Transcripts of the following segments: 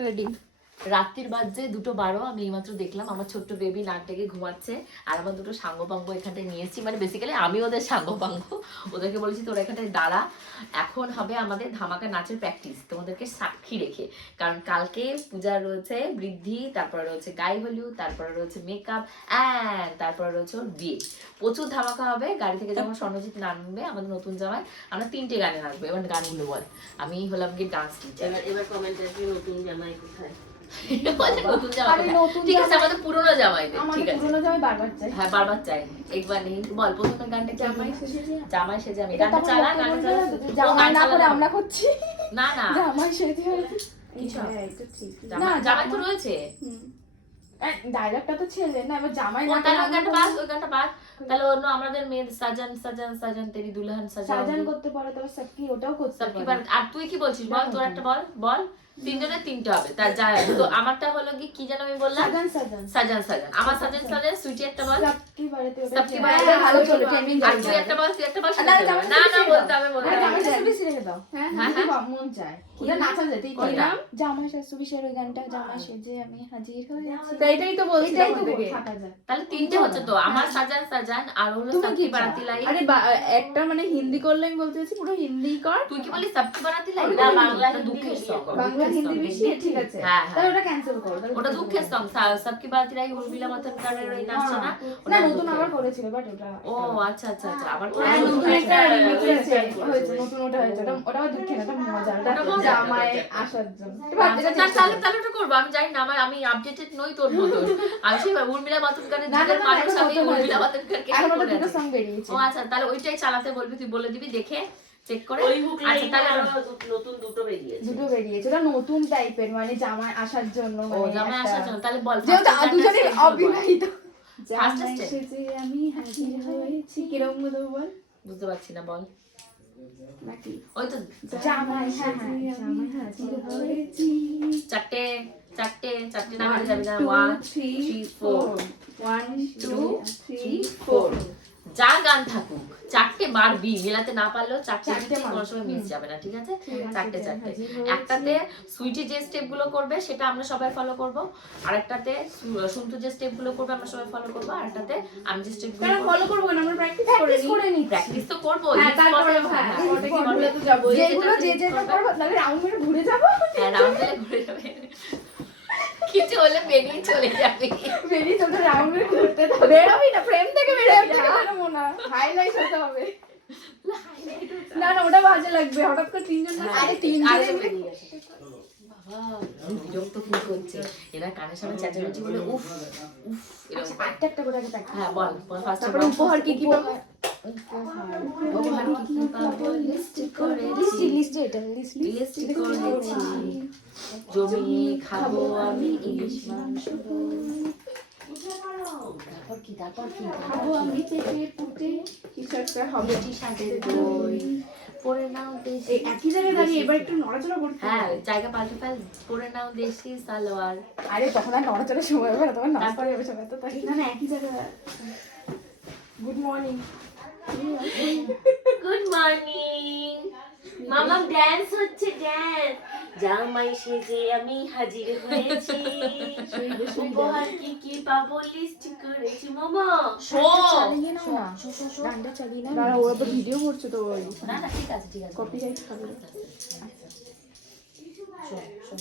ready. রাত্রির বাজে দুটো বারো, আমি এইমাত্র দেখলাম আমার ছোট্ট বেবি নাক ডেকে ঘুমাচ্ছে, আর আমার দুটো সাঙ্গপাঙ্গ এখানটায় নিয়ে এসেছি। মানে বেসিক্যালি আমি ওদের সাঙ্গপাঙ্গ। ওদেরকে বলেছি, তোরা এখানটায় দাঁড়া, এখন হবে আমাদের ধামাকা নাচের প্র্যাকটিস তোমাদেরকে সাক্ষী রেখে। কারণ কালকে পূজা রয়েছে বৃদ্ধি, তারপরে রয়েছে গায়ে হলুদ, তারপরে রয়েছে মেকআপ অ্যান্ড তারপরে রয়েছে ওর বিয়ে। প্রচুর ধামাকা হবে, গাড়ি থেকে যখন স্বর্ণজিৎ নামবে, আমাদের নতুন জামায় আমরা তিনটে গানে নাচবো, এবার গানগুলো বল। আমি হলাম গিয়ে ডান্স টিচার এবার কমেন্ট আসবে নতুন জামাই কোথায়? নতুন জামাই আরে নতুন ঠিক আছে আমাদের পুরোনো জামাই ঠিক আছে। পুরোনো জামাই বারবার চাই। হ্যাঁ বারবার চাই। একবার নেই বল প্রথমে গানটা জামাই সেজে জামাই সেজে আমি। গানটা চালা গানটা চালা। জামাই না করে আমরা করছি। না না। জামাই সেজে কিছু না। হ্যাঁ, এটা ঠিক। জামাই তো রয়েছে। ডায়লগটা তো ছেলে না এবার জামাই না তাহলে ওই গানটা বাদ ওই গানটা বাদ। তাহলে অন্য আমাদের মেয়ে সাজান সাজান সাজান তেরি দুলহান সাজান। সাজান করতে পারে তবে সবকি ওটাও করতে পারে। আর তুই কি বলছিস বল? তোর একটা বল বল। তিনজনের তিনটে হবে তার যা তো আমারটা হলো কি কি যেন আমি বললাম? সাজান সাজান। সাজান সাজান। আমার সাজান সাজান সুইটি একটা বল। সবকি বাড়িতে সবকি বাড়িতে হ্যাঁ, ভালো ওটা চলে বল। আর তুই একটা বল তুই একটা বল না, না না বলতে বলতে। শাশুড়ি দাও। হ্যাঁ হ্যাঁ, হ্যাঁ। মন চায়। ওটা নাচা যেতেই পারে? জামাই শাশুড়ি সের ওই গানটা জামাই সেজে আমি হাজির হয়েছি তো এটাই তো বলছি এটাই তো তাহলে তিনটে হচ্ছে তো। আমার সাজান সাজান আর হলো সবকি কি লাই আরে একটা মানে হিন্দি করলে আমি বলতে চাইছি পুরো হিন্দি কর। তুই কি বলি সবকি বারাতি লাই না, বাংলা দুঃখের বাংলা হিন্দি মিশিয়ে ঠিক আছে। তাহলে ওটা ক্যান্সেল করো ওটা দুঃখের সং সবকি বারাতি লাই উর্মিলা মাতনকারের ওই নাচটা না না? নতুন আবার করেছিল বাট ওটা ও আচ্ছা আচ্ছা আচ্ছা। আবার করে নতুন একটা একটা হয়েছে, হয়েছে, হয়েছে, নতুন ওটা হয়েছে, ওটা- ওটা দুঃখের ওটা মজা, ওটা ওটা আসার জন্য। এবার যেটা না, চেষ্টা তাহলে তাহলে ওটা করব। আমি জানি না আমার আমি আপডেটেড নই তোর মতো আমি সেই উর্মিলা যুগের মানুষ আমি উর্মিলা হয়েছে। মাতনকারকে এখন ওটা দুটো আছে। বেরিয়েছে। ও আচ্ছা তাহলে ওইটাই চালাতে বলবি তুই বলে দিবি দেখে। চেক করে? আচ্ছা তাহলে নতুন দুটো বেরিয়েছে। দুটো বেরিয়েছে, ওটা নতুন টাইপের মানে জামাই আসার জন্য ও মানে জামাই আসার জন্য। তাহলে বল যেহেতু টা বল। অবিবাহিত? আমি হাজির হয়েছি। কিরম বল? বুঝতে পারছি না বল। ওই তো জামাই হাজির হয়েছি। চারটে চারটে চারটে নামে One, যাবে না one three four four. One, two, two, three, four. যা গান থাকুক চারটে মারবি মেলাতে না পারলেও চারটে চারটে কোনো সময় মিস যাবে না ঠিক আছে চারটে চারটে একটাতে সুইটি যে স্টেপগুলো করবে সেটা আমরা সবাই ফলো করব আরেকটাতে সন্তু যে স্টেপগুলো করবে আমরা সবাই ফলো করব আরেকটাতে আমি যে স্টেপ কেন follow করব না? আমরা practice করে নিই। নি প্র্যাকটিস তো করব হ্যাঁ, তারপরে হ্যাঁ, হ্যাঁ, যেগুলো যে যেটা করবে। তাহলে round মেরে ঘুরে যাব। হ্যাঁ রাউন্ড দিলে ঘুরে যাবে কিছু হলে বেরিয়ে চলে যাবে। বেরিয়ে round মেরে ঘুরতে। বেরোবি না, frame থেকে বেরোবি না। বেরোবো না, highlight হতে হবে। না না ওটা বাজে লাগবে হঠাৎ করে তিনজন না আরে তিনজনে আরে বিরক্ত ফিল করছে। এরা কানের সামনে চেঁচামেচি বলে উফ উফ এরকম একটা একটা করে আগে হ্যাঁ বল বল ফার্স্ট উপহার কি কি পাবো? জমিয়ে খাব আমি ইলিশ মাংস নড়াচড়া হ্যাঁ জায়গা পাল্টে ফেল পরে নাও দেশি সালোয়ার আরে, তখন আর নড়াচড়ার সময় হবে না, তখন সবাই তো তাই। একই জায়গায়। গুড মর্নিং গুড মর্নিং মামা ড্যান্স হচ্ছে ড্যান্স জামাই সেজে আমি হাজির হয়েছি উপহার কি কি পাবো লিস্ট করেছি মামা চালিয়ে নাও না গানটা চালিয়ে নাও না ওরা তো ভিডিও করছে তো না না ঠিক আছে ঠিক আছে কপিরাইট খাবে শোন, শোন,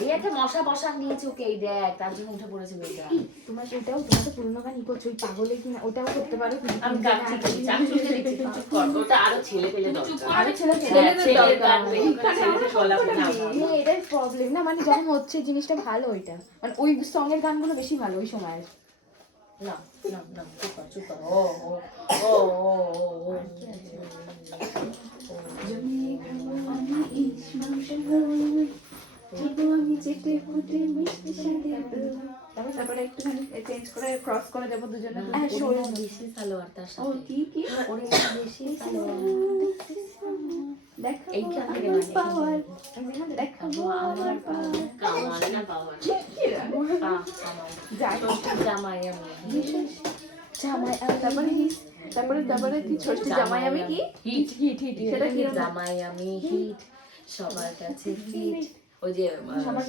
এই একটা মশা বসা নিয়েছে ওকে এই দেখ তার জন্য উঠে পড়েছে মেয়েটা তোমার সেটাও তোমার তো পুরোনো গান করছ ওই পাগলে কি না ওটাও করতে পারো কিন্তু আমি ওটা আরও ছেলে পেলে আরে ছেলে হ্যাঁ, হ্যাঁ, এটাই প্রবলেম না মানে যখন হচ্ছে জিনিসটা ভালো ওইটা মানে ওই সং এর গানগুলো বেশি ভালো ওই সময়ের না না না চুপ কর চুপ কর ও ও ও ও ও ও তারপর একটুখানি চেঞ্জ করে ক্রস করে দুজনে। হ্যাঁ দেশি সালোয়ার। তার সাথে কি কি দেশি সালোয়ার জামাই আমি। জামাই তারপরে তারপরে তারপরে কি? ষষ্ঠী জামাই আমি কি? হিট হিট হিট সেটা কি জামাই আমি হিট। সবার কাছে ফিট ওই যে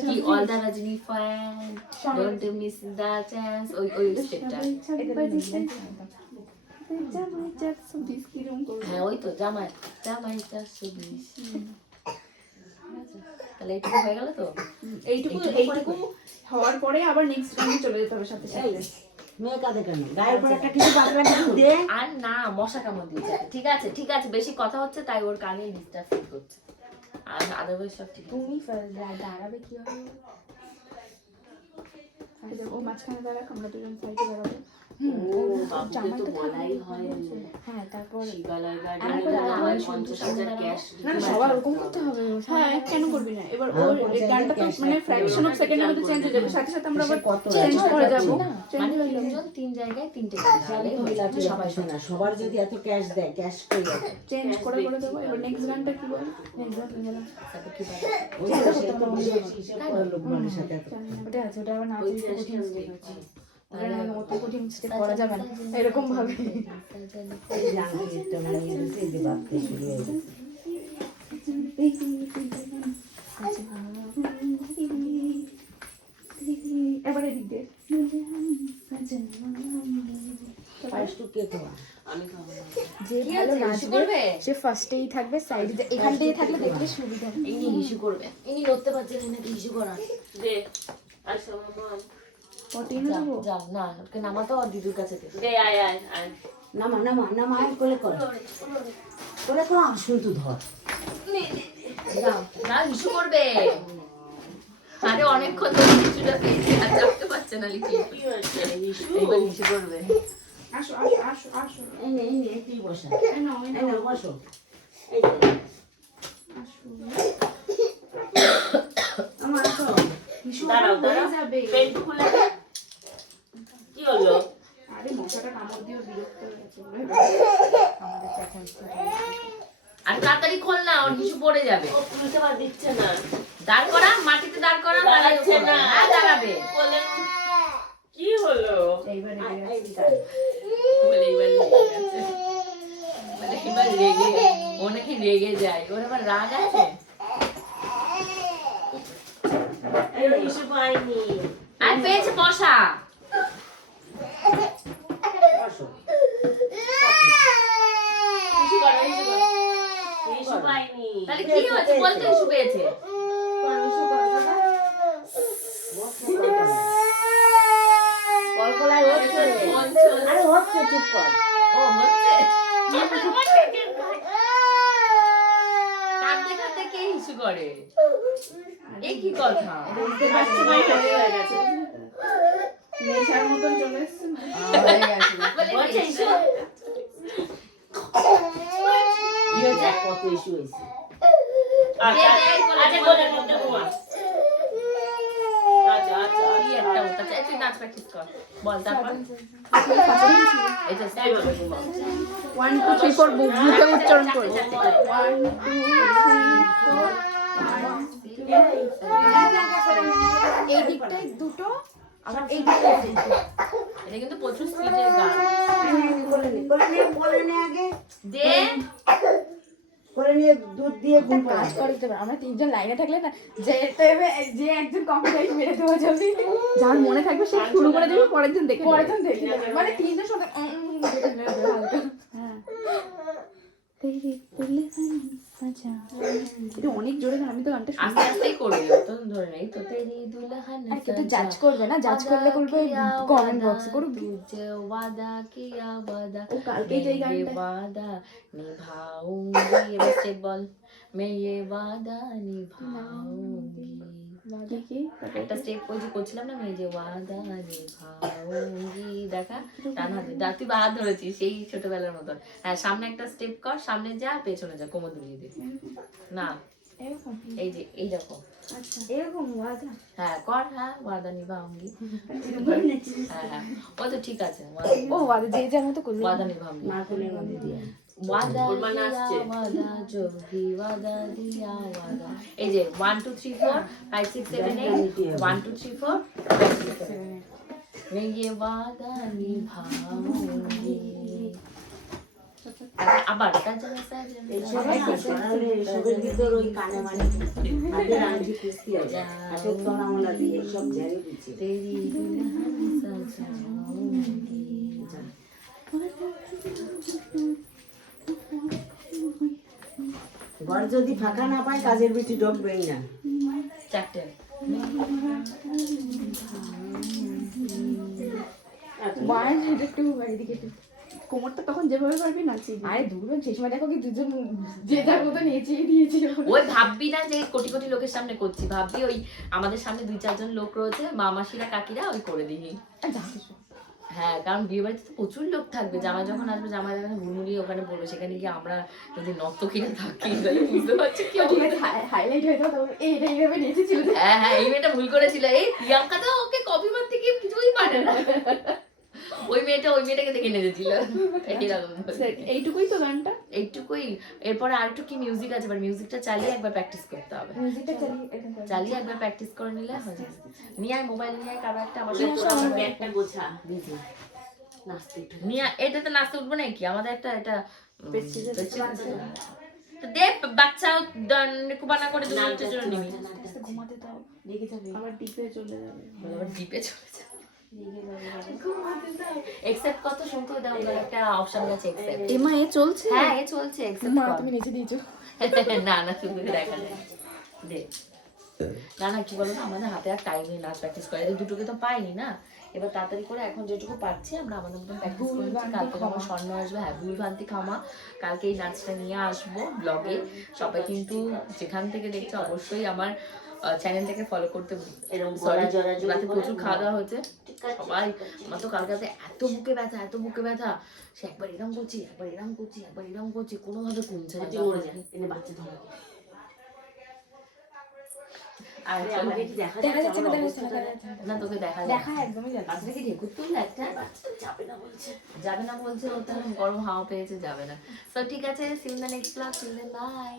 কি all the Rajani fan don't miss the chance ওই ওই স্টেপটা হ্যাঁ ওই তো জামাই জামাই চারশো বিশ তাহলে এইটুকু হয়ে গেল তো? এইটুকু এইটুকু হওয়ার পরে আবার নেক্সট চলে যেতে হবে সাথে সাথে। দে। আর না মশা কামড় দিয়েছে। ঠিক আছে ঠিক আছে বেশি কথা হচ্ছে তাই ওর কানে ডিস্টার্ব করছে। আর আদারওয়াইজ সব ঠিক তুমি দাঁড়াবে কি হবে ও মাঝখানে দাঁড়াক আমরা দুজন সাইডে দাঁড়াবো। হয় তারপর সবার ওরকম করতে হবে। হ্যাঁ কেন করবি না? এবার ওর গানটা তো মানে ফ্র্যাকশন অফ সেকেন্ডের মধ্যে চেঞ্জ হয়ে যাবে সাথে সাথে আমরা আবার কত চেঞ্জ করে যাব। মানে তিন জায়গায় তিনটে হয়ে যাবে, সবাই সবাই না সবার যদি এত ক্যাশ দেয় ক্যাশ করে চেঞ্জ করে করে দেবো এবার নেক্সট গানটা কি বল? নেক্সট গান গেলাম তারপর কি ওটা আছে ওটা আবার নাচ করা যাবে না এরকম ভাবে আঙ্গুলিটা বানিয়ে দিয়েছে এই যে বাপকে শুরু হয়ে গেছে এবারে দিক দিয়ে পায়েসটু কে খাওয়া আমি খাব না। যে ভালো নাচবে সে ফার্স্টেই থাকবে সাইডে এখান থেকে থাকলে দেখতে সুবিধা ইনি হিসু করবে। ইনি লড়তে পারছে না নাকি হিসু করার। দে আসো মামা। পটিয়ে দেবো? যা না ওকে নামাতো আর দিদুর কাছে দে। আয় আয় আয়। নামা নামা নামা আয় কোলে কর। কোলে কর আসুন তো ধর। না হিসু করবে। আরে অনেকক্ষণ ধরে হিসুটা পেয়েছে আর চাপতে পারছে না লিখি। হিসু করবে। আসো আসো আসো আসো। এই নে তুই বসা। এই নাও, এই এই নাও, না বসো। এই আসো। আমার আসো। দাঁড়াও দাঁড়াও। যাবে। খুলে কি হলো? আরে মশাটা কামড় দিয়ে বিরক্ত হয়ে গেছে আমাদের এখন আর তাড়াতাড়ি খোল না ওর হিসু পড়ে যাবে। ও খুলতে পার দিচ্ছে না। দাঁড় করা মাটিতে দাঁড় করা দাঁড়াচ্ছে না। দাঁড়াবে। কি হলো? এইবার। বলে এবার রেগে ও নাকি রেগে যায়। ওর আবার রাগ আছে? আর পেয়েছে পাইনি। তাহলে কি হয়েছে? বলতে ইস্যু পেয়েছে। আরে হচ্ছে চুপ কর। ও হচ্ছে? কে ইস্যু করে? এ কি কথা? নেশার মতন চলে এসছে হিসু? কত ইস্যু হয়েছে। আচ্ছা আচ্ছা কোলের মধ্যে ঘুমা ওয়ান টু থ্রি ফোর বুক বুকে উচ্চারণ এই প্রচুর দে কোলে নিয়ে দুধ দিয়ে ঘুম কাজ করে দিতে আমরা তিনজন লাইনে থাকলে না যে যে একজন কম্পিউটার মেরে দেবো যাবে যার মনে থাকবে সে শুরু করে দেবে পরের দিন দেখে পরের দিন দেখে মানে তিনজন সাথে হ্যাঁ তেরে দিল সাজা এটা অনেক জোরে গান আমি তো গানটা শুনি আস্তে আস্তেই করবি তো ধরে নেই তো তেরি দুলহন আর কেউ তো জাজ করবে না জাজ করলে করবে কমেন্ট বক্সে করবে तुझे वादा किया वादा ও কালকেই যে এই मैं ये গানটা वादा निभाऊंगी ये बस एक बॉल मैं ये वादा निभाऊंगी কি কি একটা স্টেপ ওই যে করছিলাম না আমি যে ওয়াদা নিভাউঙ্গি দেখা ডান হাতে দা তুই বাদ ধরেছিস সেই ছোটবেলার মতন। হ্যাঁ সামনে একটা স্টেপ কর সামনে যা পেছনে যা কোমর দুলিয়ে দে। না এই যে এই দেখো। আচ্ছা এরকম ওয়াদা? হ্যাঁ কর হ্যাঁ ওয়াদা হ্যাঁ হ্যাঁ ও তো ঠিক আছে ও ওয়াদা যে যার মতো করবে ওয়াদা নিভাউঙ্গি মা কোলের মধ্যে দিয়ে এই যে one two three four five six seven eight one two three four আবার Thank you. ঘর যদি ফাঁকা না পায় কাজের বিটি না। চারটে। কোমরটা তখন যেভাবে পারবি নাচি আরে দুজন সেই সময় দেখো কি দুজন যে যার মতো নেচিয়ে দিয়েছি ওই ভাববি না যে কোটি কোটি লোকের সামনে করছি। ভাববি ওই আমাদের সামনে দুই চারজন লোক রয়েছে মামাসিরা কাকিরা ওই করে দিই হ্যাঁ কারণ বিয়ে বাড়িতে তো প্রচুর লোক থাকবে। জামা যখন আসবে জামা যখন হুড়মুড়ি ওখানে বলবে সেখানে গিয়ে আমরা যদি নর্তকীরা থাকি তাহলে বুঝতে পারছি কি হাইলাইট হয়ে যাবে এইটা এইভাবে নিয়েছিল হ্যাঁ হ্যাঁ এই মেয়েটা ভুল করেছিল। এই প্রিয়াঙ্কা তো ওকে কপি মারতে গিয়ে কিছুই পারে না। ওই মেয়েটা ওই মেয়েটাকে দেখে নেচেছিল এইরকম এইটুকুই তো গানটা? এইটুকুই। এরপরে আর একটু কি মিউজিক আছে? এবার মিউজিকটা চালিয়ে একবার প্র্যাকটিস করতে হবে। মিউজিকটা চালিয়ে চালিয়ে। একবার প্র্যাকটিস করে নিলে যাবে। নিয়ে আয় মোবাইল নিয়ে কারও একটা আমার তোরা ব্যাগটা গোছা নাচতে নিয়ে। এটাতে নাচতে উঠবো নাকি আমাদের একটা এটা আছে। বাচ্চা। কুবানা করে দু মিনিটের জন্য নিবি। ঘুমাতে দাও। রেগে যাবে। আবার ডিপে চলে যাবে। আবার ডিপে চলে যাবে। এক্সেপ্ট কত শুনতে দাও একটা অপশন আছে এক্সেপ্ট এমা এ চলছে? হ্যাঁ এ চলছে এক্সেপ্ট মা তুমি নেচে দিয়েছ। না না শুধু দেখা যায় দে। না না কি বলতো আমাদের হাতে আর টাইম নেই নাচ প্র্যাকটিস করে। এই দুটোকে তো পাইনি না। এবার তাড়াতাড়ি করে এখন যেটুকু পারছি আমরা আমাদের মতন প্র্যাকটিস করছি কালকে স্বর্ণ আসবে হ্যাঁ ভুল ভ্রান্তি ক্ষমা। কালকে এই নাচটা নিয়ে আসব ব্লগে সবাই কিন্তু যেখান থেকে দেখছে অবশ্যই আমার চ্যানেল থেকে ফলো করতে সরি রাতে প্রচুর খাওয়া দাওয়া হয়েছে। সবাই আমার তো কালকে রাতে এত বুকে ব্যথা এত বুকে ব্যথা। সে একবার এরম করছি একবার এরম করছি একবার এরম করছি কোনোভাবে কমছে না বাচ্চা ধরে। আর আমাকে দেখা যাচ্ছে। না তোকে একদমই যাচ্ছে কি ঢেকুর তুললে একটা? যাবে না বলছে। যাবে না বলছে ও তাহলে গরম হাওয়া পেয়েছে যাবে না। তো ঠিক আছে seen the next class seen the bye